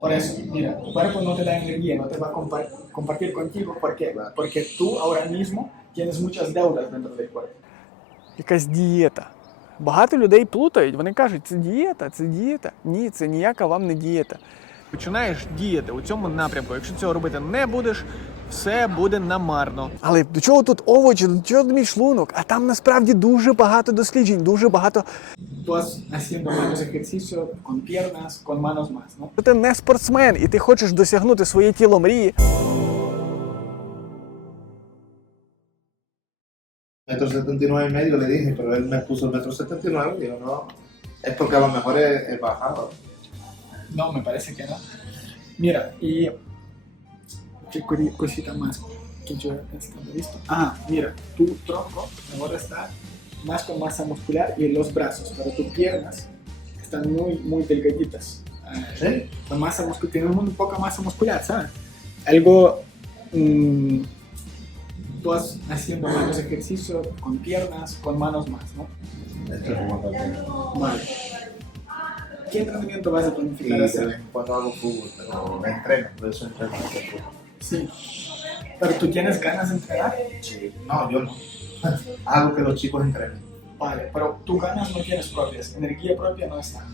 Por eso, mira, tu cuerpo no te da energía, no te va a compar- compartir contigo. ¿Por qué? Porque tú ahora mismo tienes muchas deudas dentro del cuerpo. якась дієта. Багато людей плутають, вони кажуть, це дієта, це дієта. Ні, це ніяка вам не дієта. Починаєш діяти у цьому напрямку. Якщо цього робити не будеш, все буде намарно. Але до чого тут овочі, до чого мій шлунок? А там насправді дуже багато досліджень, дуже багато. Ти не спортсмен і ти хочеш досягнути своє тіло мрії, metro setenta y medio le dije, pero él me puso el metro setenta y nueve y digo, no, es porque a lo mejor he, he bajado. No, me parece que no. Mira, y qué cosita más que yo estaba visto. Ah, mira, tu tronco ahora está más con masa muscular y los brazos, pero tus piernas están muy, muy delgaditas. ¿Sí? La masa muscular, tiene muy poca masa muscular, ¿sabes? Algo... mm, tú vas haciendo menos ejercicio con piernas, con manos más, ¿no? Vale. ¿Qué entrenamiento vas a planificar de hacer? cuando hago fútbol, pero me entreno, por eso entreno. Sí. Pero tú tienes ganas de entrenar. Sí. No, yo no. Hago que los chicos entrenen. Vale, pero tú ganas no tienes propias. Energía propia no está.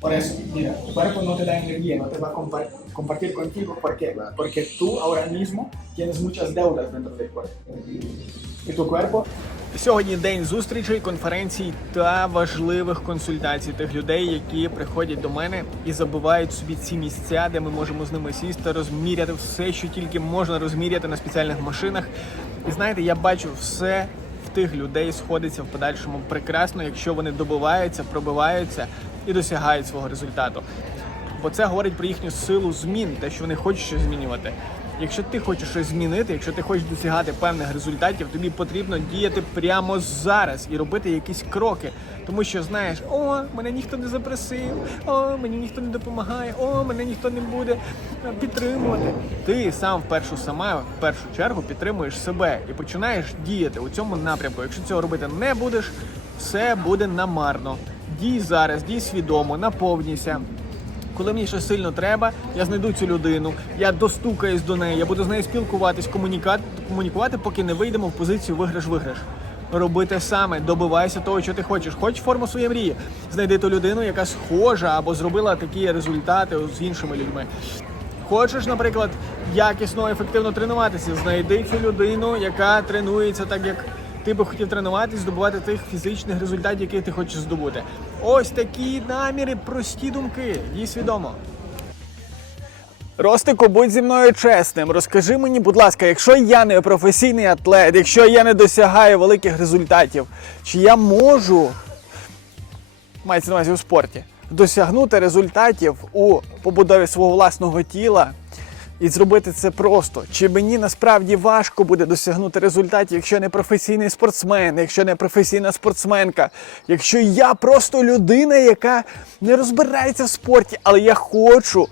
Por eso, mira, tu cuerpo no te da energía, no te va a compar- compartir contigo. ¿Por qué? Porque tú ahora mismo tienes muchas deudas dentro del cuerpo. Y tu cuerpo Сьогодні день зустрічей, конференцій та важливих консультацій тих людей, які приходять до мене і забивають собі ці місця, де ми можемо з ними сісти, розміряти все, що тільки можна розміряти на спеціальних машинах. І знаєте, я бачу все в тих людей сходиться в подальшому прекрасно, якщо вони добиваються, пробиваються і досягають свого результату. Бо це говорить про їхню силу змін, те, що вони хочуть щось змінювати. Якщо ти хочеш щось змінити, якщо ти хочеш досягати певних результатів, тобі потрібно діяти прямо зараз і робити якісь кроки. Тому що знаєш, о, мене ніхто не запросив, о, мені ніхто не допомагає, о, мене ніхто не буде е, підтримувати. Ти сам в першу сама в першу чергу підтримуєш себе і починаєш діяти у цьому напрямку. Якщо цього робити не будеш, все буде намарно. Дій зараз, дій свідомо, наповнюйся. Коли мені щось сильно треба, я знайду цю людину, я достукаюсь до неї, я буду з нею спілкуватись, комунікати, комунікувати, поки не вийдемо в позицію виграш-виграш. Роби те саме, добивайся того, що ти хочеш. Хоч форму своєї мрії. Знайди ту людину, яка схожа або зробила такі результати з іншими людьми. Хочеш, наприклад, якісно, ефективно тренуватися, знайди цю людину, яка тренується так, як ти би хотів тренуватись, здобувати тих фізичних результатів, які ти хочеш здобути. Ось такі наміри, прості думки. Дій свідомо. Ростику, будь зі мною чесним. Розкажи мені, будь ласка, якщо я не професійний атлет, якщо я не досягаю великих результатів, чи я можу мається на увазі у спорті, досягнути результатів у побудові свого власного тіла і зробити це просто. Чи мені насправді важко буде досягнути результатів, якщо я не професійний спортсмен, якщо не професійна спортсменка, якщо я просто людина, яка не розбирається в спорті, але я хочу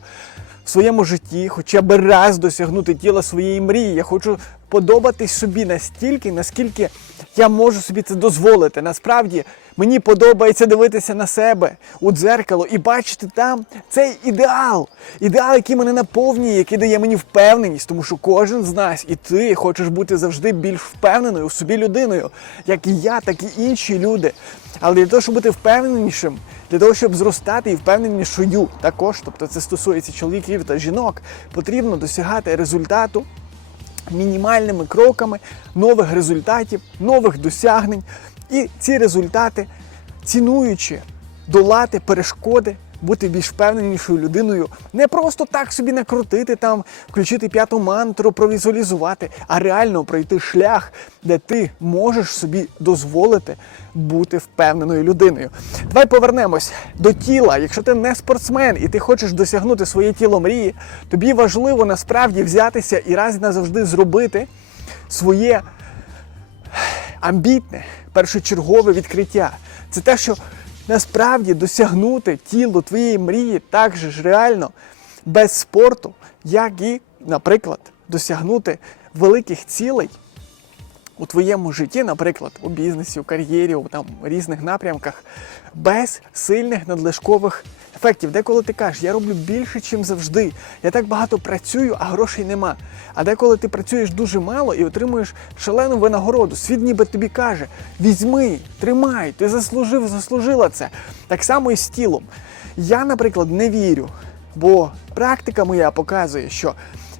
в своєму житті хоча б раз досягнути тіла своєї мрії. Я хочу подобатись собі настільки, наскільки я можу собі це дозволити. Насправді мені подобається дивитися на себе у дзеркало і бачити там цей ідеал. Ідеал, який мене наповнює, який дає мені впевненість, тому що кожен з нас, і ти хочеш бути завжди більш впевненою у собі людиною, як і я, так і інші люди. Але для того, щоб бути впевненішим, для того, щоб зростати і впевненішою також, тобто це стосується чоловіків та жінок, потрібно досягати результату мінімальними кроками нових результатів, нових досягнень. І ці результати, цінуючи, долати перешкоди, бути більш впевненішою людиною, не просто так собі накрутити там, включити п'яту мантру, провізуалізувати, а реально пройти шлях, де ти можеш собі дозволити бути впевненою людиною. Давай повернемось до тіла. Якщо ти не спортсмен і ти хочеш досягнути своє тіло мрії, тобі важливо насправді взятися і раз назавжди зробити своє амбітне, першочергове відкриття. Це те, що насправді досягнути тіло твоєї мрії так же ж реально без спорту, як і, наприклад, досягнути великих цілей у твоєму житті, наприклад, у бізнесі, у кар'єрі, у там різних напрямках, без сильних надлишкових ефектів. Деколи ти кажеш, я роблю більше, чим завжди. Я так багато працюю, а грошей нема. А деколи ти працюєш дуже мало і отримуєш шалену винагороду. Світ ніби тобі каже: візьми, тримай, ти заслужив, заслужила це. Так само і з тілом. Я, наприклад, не вірю, бо практика моя показує, що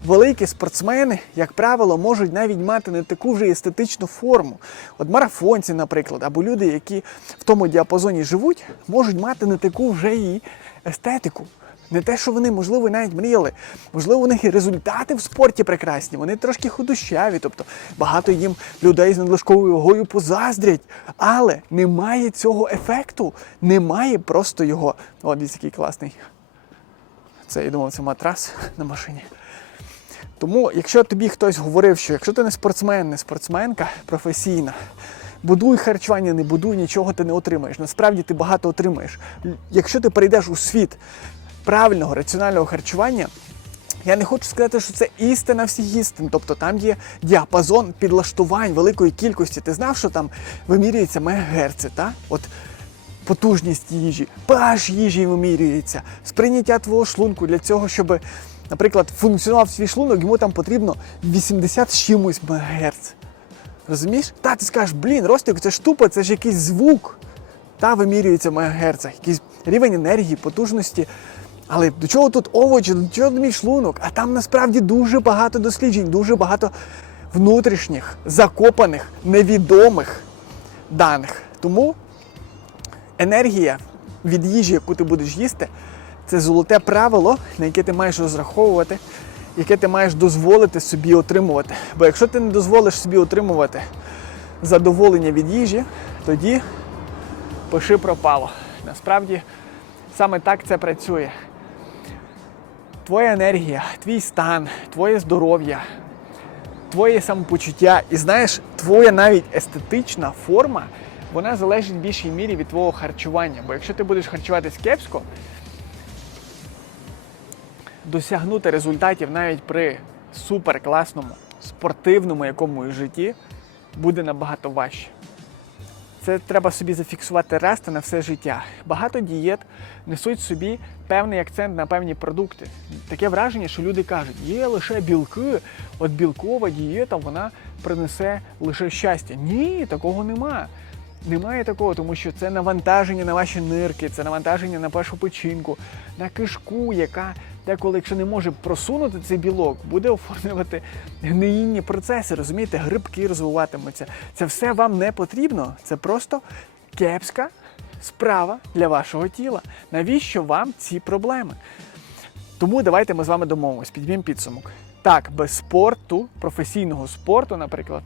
великі спортсмени, як правило, можуть навіть мати не таку вже естетичну форму. От марафонці, наприклад, або люди, які в тому діапазоні живуть, можуть мати не таку вже і естетику. Не те, що вони, можливо, навіть мріяли. Можливо, у них і результати в спорті прекрасні, вони трошки худощаві, тобто багато їм людей з надлишковою вагою позаздрять. Але немає цього ефекту, немає просто його. О, дивіться, який класний. Це я думав, це матрас на машині. Тому, якщо тобі хтось говорив, що якщо ти не спортсмен, не спортсменка професійна, будуй харчування, не будуй, нічого ти не отримаєш. Насправді ти багато отримаєш. Якщо ти перейдеш у світ правильного раціонального харчування, я не хочу сказати, що це істина всіх істин. Тобто там є діапазон підлаштувань великої кількості. Ти знав, що там вимірюється мегагерци, та? От потужність їжі, pH їжі вимірюється, сприйняття твого шлунку для цього, щоб, наприклад, функціонував свій шлунок, йому там потрібно 80 з чимось МГц. Розумієш? Та ти скажеш, блін, Ростик, це ж тупо, це ж якийсь звук. Та вимірюється в мегагерцах, якийсь рівень енергії, потужності. Але до чого тут овочі, до чого мій шлунок? А там насправді дуже багато досліджень, дуже багато внутрішніх, закопаних, невідомих даних. Тому енергія від їжі, яку ти будеш їсти, це золоте правило, на яке ти маєш розраховувати, яке ти маєш дозволити собі отримувати. Бо якщо ти не дозволиш собі отримувати задоволення від їжі, тоді пиши пропало. Насправді саме так це працює. Твоя енергія, твій стан, твоє здоров'я, твоє самопочуття і знаєш, твоя навіть естетична форма, вона залежить в більшій мірі від твого харчування. Бо якщо ти будеш харчуватись кепсько, досягнути результатів навіть при суперкласному спортивному якомусь житті буде набагато важче. Це треба собі зафіксувати раз та на все життя. Багато дієт несуть собі певний акцент на певні продукти. Таке враження, що люди кажуть, є лише білки, от білкова дієта вона принесе лише щастя. Ні, такого нема. Немає такого, тому що це навантаження на ваші нирки, це навантаження на першу печінку, на кишку, яка деколи, якщо не може просунути цей білок, буде оформлювати гниїнні процеси, розумієте, грибки розвиватимуться. Це все вам не потрібно. Це просто кепська справа для вашого тіла. Навіщо вам ці проблеми? Тому давайте ми з вами домовимось, підб'ємо підсумок. Так, без спорту, професійного спорту, наприклад,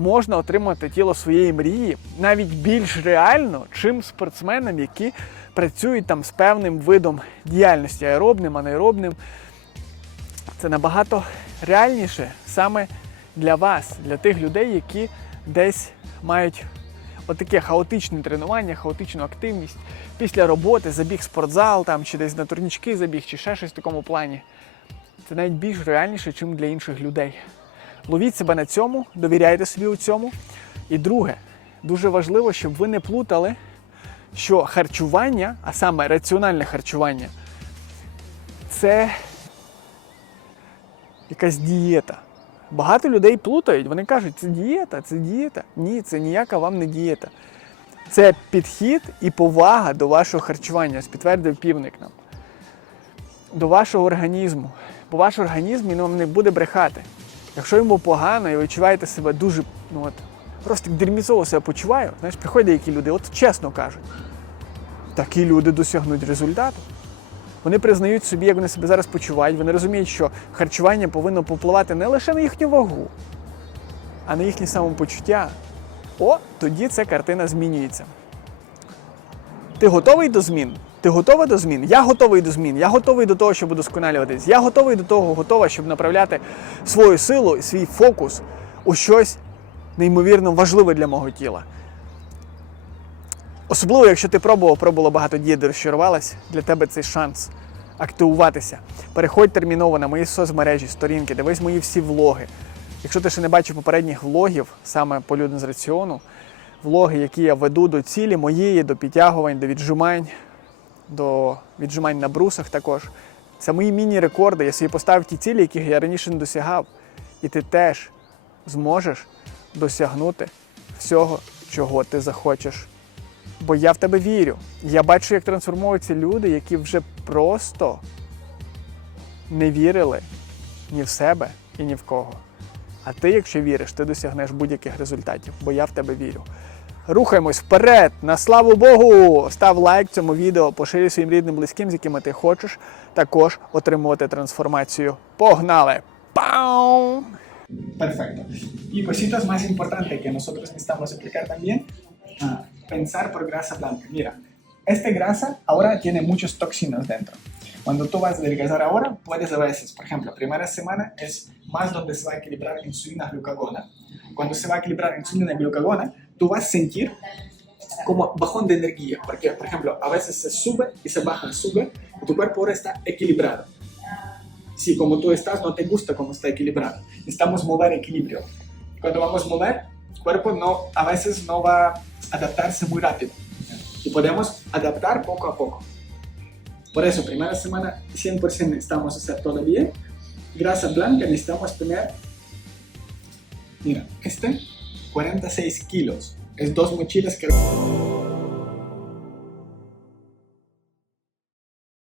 можна отримати тіло своєї мрії навіть більш реально, чим спортсменам, які працюють там з певним видом діяльності аеробним, анаеробним. Це набагато реальніше саме для вас, для тих людей, які десь мають отаке хаотичне тренування, хаотичну активність після роботи, забіг в спортзал там, чи десь на турнічки забіг, чи ще щось в такому плані. Це навіть більш реальніше, ніж для інших людей. Ловіть себе на цьому, довіряйте собі у цьому. І друге, дуже важливо, щоб ви не плутали, що харчування, а саме раціональне харчування, це якась дієта. Багато людей плутають, вони кажуть, це дієта, це дієта. Ні, це ніяка вам не дієта. Це підхід і повага до вашого харчування, ось підтвердив півник нам. До вашого організму. Бо ваш організм він вам не буде брехати. Якщо йому погано і ви відчуваєте себе дуже, ну от, просто дермізово себе почуваю, знаєш, приходять які люди, от чесно кажуть, такі люди досягнуть результату. Вони признають собі, як вони себе зараз почувають, вони розуміють, що харчування повинно попливати не лише на їхню вагу, а на їхнє самопочуття. О, тоді ця картина змінюється. Ти готовий до змін? Ти готова до змін? Я готовий до змін. Я готовий до того, щоб удосконалюватись. Я готовий до того, готова, щоб направляти свою силу і свій фокус у щось неймовірно важливе для мого тіла. Особливо, якщо ти пробував, пробувала багато дієт, розчарувалась, для тебе цей шанс активуватися. Переходь терміново на мої соцмережі, сторінки, дивись мої всі влоги. Якщо ти ще не бачив попередніх влогів, саме по людям з раціону, влоги, які я веду до цілі моєї, до підтягувань, до віджимань, до віджимань на брусах також. Це мої міні-рекорди. Я собі поставив ті цілі, яких я раніше не досягав. І ти теж зможеш досягнути всього, чого ти захочеш. Бо я в тебе вірю. Я бачу, як трансформуються люди, які вже просто не вірили ні в себе і ні в кого. А ти, якщо віриш, ти досягнеш будь-яких результатів, бо я в тебе вірю. Рухаємось вперед! На славу Богу! Став лайк цьому відео, поширюй своїм рідним близьким, з якими ти хочеш також отримувати трансформацію. Погнали! Пау! Perfecto. Y cositas más importantes que nosotros necesitamos explicar también, ah, pensar por grasa blanca. Mira, esta grasa ahora tiene muchos toxinas dentro. Cuando tú vas a adelgazar ahora, puedes a veces, por ejemplo, primera semana es más donde se va a equilibrar insulina glucagona. Cuando se va a equilibrar insulina glucagona, tú vas a sentir como bajón de energía, porque, por ejemplo, a veces se sube y se baja, sube, y tu cuerpo ahora está equilibrado. Si como tú estás no te gusta cómo está equilibrado, necesitamos mover equilibrio. Cuando vamos a mover, el cuerpo no, a veces no va a adaptarse muy rápido. Y podemos adaptar poco a poco. Por eso, primera semana 100% necesitamos hacer todo bien. Grasa blanca necesitamos tener, mira, este 46 kilos. Es dos mochilas que...